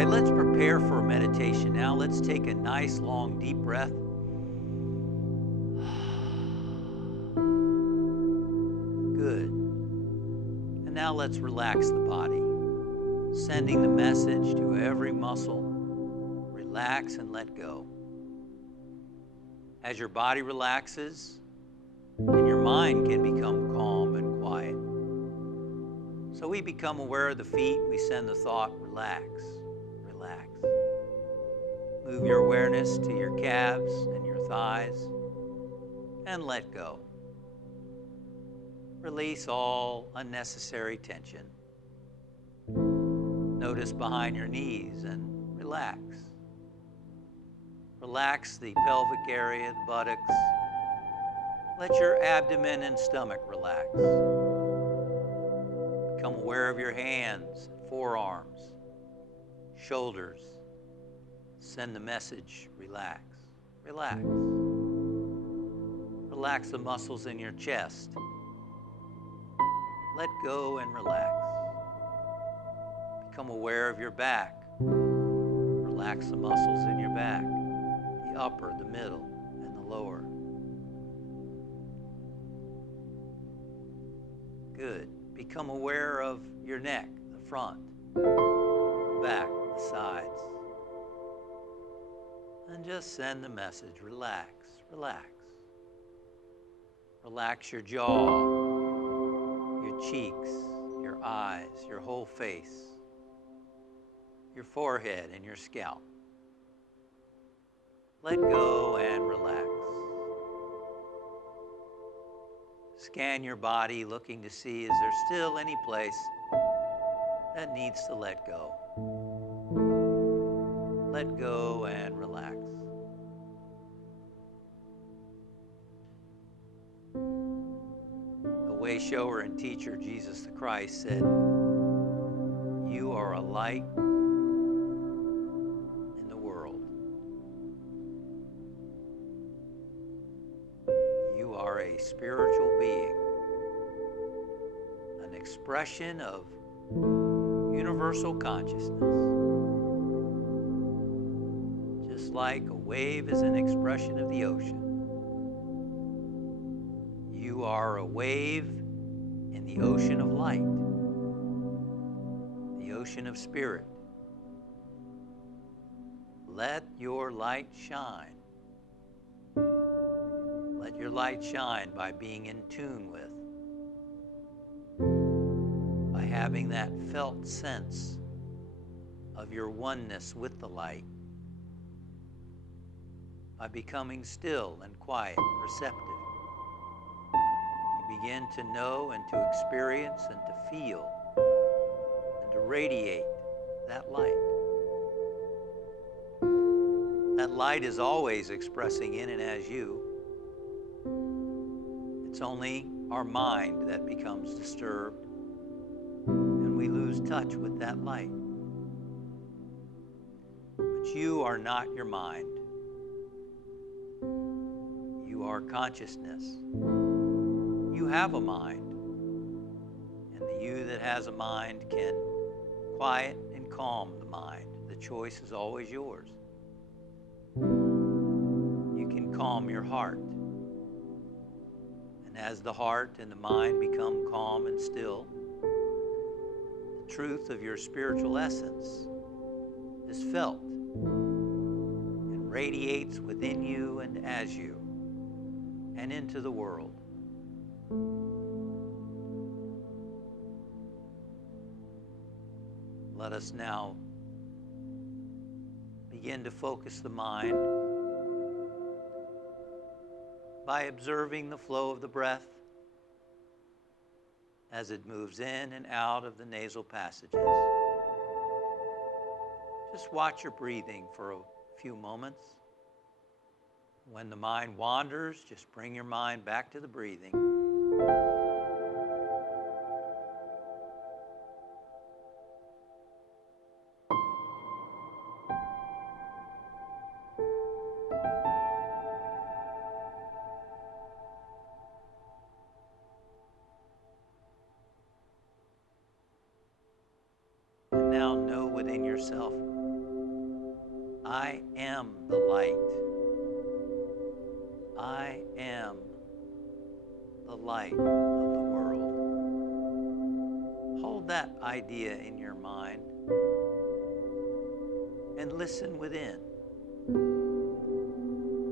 right, let's prepare for meditation now. Let's take a nice, long, deep breath. Good. And now let's relax the body, sending the message to every muscle. Relax and let go. As your body relaxes, and your mind can become calm and quiet. So we become aware of the feet, we send the thought, relax, relax. Move your awareness to your calves and your thighs, and let go. Release all unnecessary tension. Notice behind your knees and relax. Relax the pelvic area, the buttocks. Let your abdomen and stomach relax. Become aware of your hands, forearms, shoulders. Send the message, relax, relax. Relax the muscles in your chest. Let go and relax. Become aware of your back. Relax the muscles in your back, the upper, the middle, and the lower. Good. Become aware of your neck, the front, the back, the sides. And just send the message, relax, relax. Relax your jaw, your cheeks, your eyes, your whole face, your forehead and your scalp. Let go and relax. Scan your body, looking to see, is there still any place that needs to let go? Let go and relax. The way shower and teacher, Jesus the Christ, said, "You are a light in the world. You are a spiritual being, an expression of universal consciousness. Just like a wave is an expression of the ocean, you are a wave in the ocean of light, the ocean of spirit. Let your light shine. Let your light shine by being in tune with, by having that felt sense of your oneness with the light, by becoming still and quiet, receptive. You begin to know and to experience and to feel and to radiate that light. That light is always expressing in and as you. It's only our mind that becomes disturbed and we lose touch with that light. But you are not your mind. You are consciousness. You have a mind. And the you that has a mind can quiet and calm the mind. The choice is always yours. You can calm your heart. And as the heart and the mind become calm and still, the truth of your spiritual essence is felt and radiates within you and as you and into the world. Let us now begin to focus the mind by observing the flow of the breath as it moves in and out of the nasal passages. Just watch your breathing for a few moments. When the mind wanders, just bring your mind back to the breathing. And now know within yourself I am the light. I am the light of the world. Hold that idea in your mind and listen within.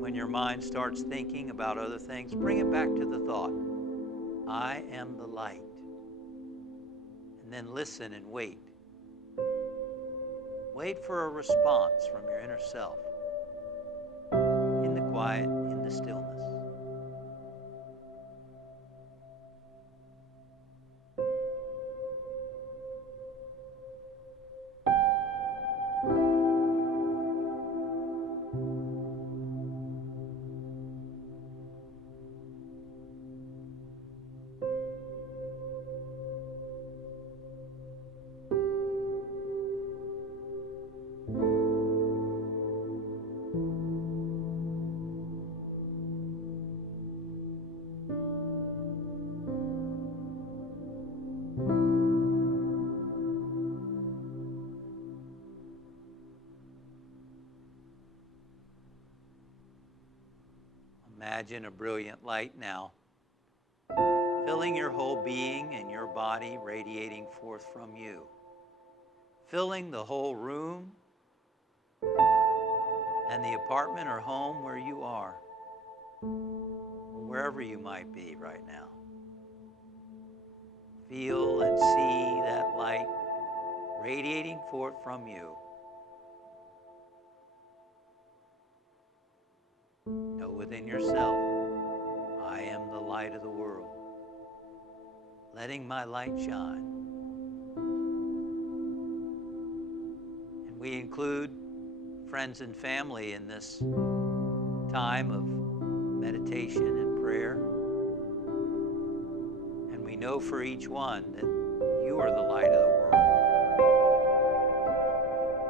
When your mind starts thinking about other things, bring it back to the thought, I am the light. And then listen and wait. Wait for a response from your inner self in the quiet, in the stillness. Imagine a brilliant light now, filling your whole being and your body, radiating forth from you, filling the whole room and the apartment or home where you are, or wherever you might be right now. Feel and see that light radiating forth from you. Know within yourself, I am the light of the world, letting my light shine. And we include friends and family in this time of meditation and prayer. And we know for each one that you are the light of the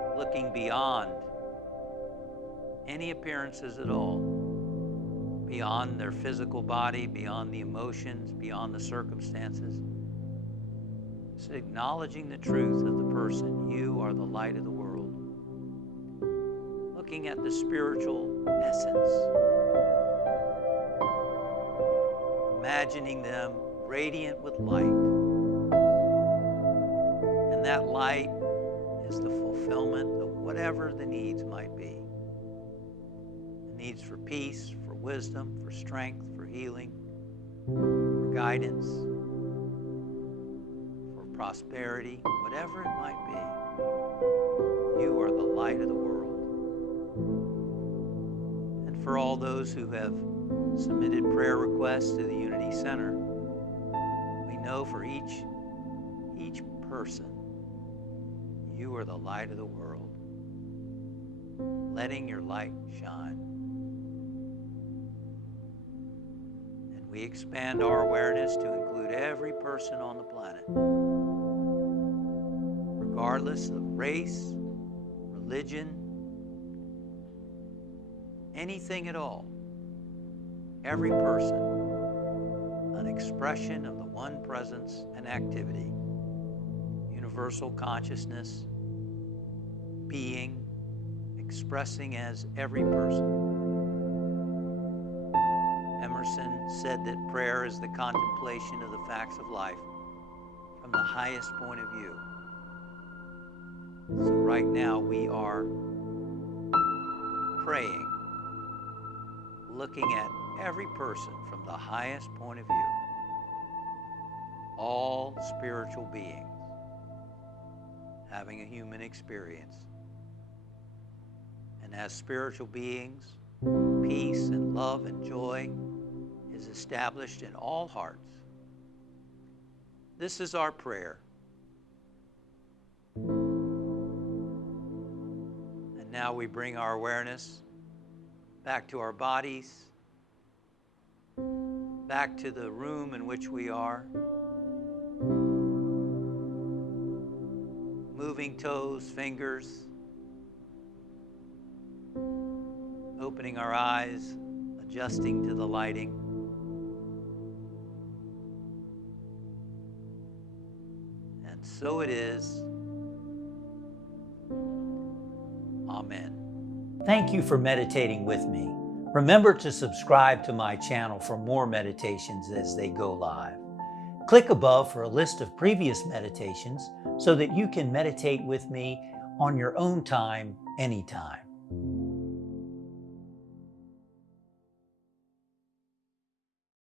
world, looking beyond any appearances at all, beyond their physical body, beyond the emotions, beyond the circumstances. Just acknowledging the truth of the person. You are the light of the world. Looking at the spiritual essence. Imagining them radiant with light. And that light is the fulfillment of whatever the needs might be. Needs for peace, for wisdom, for strength, for healing, for guidance, for prosperity, whatever it might be. You are the light of the world. And for all those who have submitted prayer requests to the Unity Center, we know for each person, you are the light of the world, letting your light shine. We expand our awareness to include every person on the planet, regardless of race, religion, anything at all. Every person, an expression of the one presence and activity, universal consciousness, being, expressing as every person. Emerson said that prayer is the contemplation of the facts of life from the highest point of view. So right now we are praying, looking at every person from the highest point of view. All spiritual beings having a human experience. And as spiritual beings, peace and love and joy is established in all hearts. This is our prayer. And now we bring our awareness back to our bodies, back to the room in which we are. Moving toes, fingers, opening our eyes, adjusting to the lighting. And so it is. Amen. Thank you for meditating with me. Remember to subscribe to my channel for more meditations as they go live. Click above for a list of previous meditations so that you can meditate with me on your own time, anytime.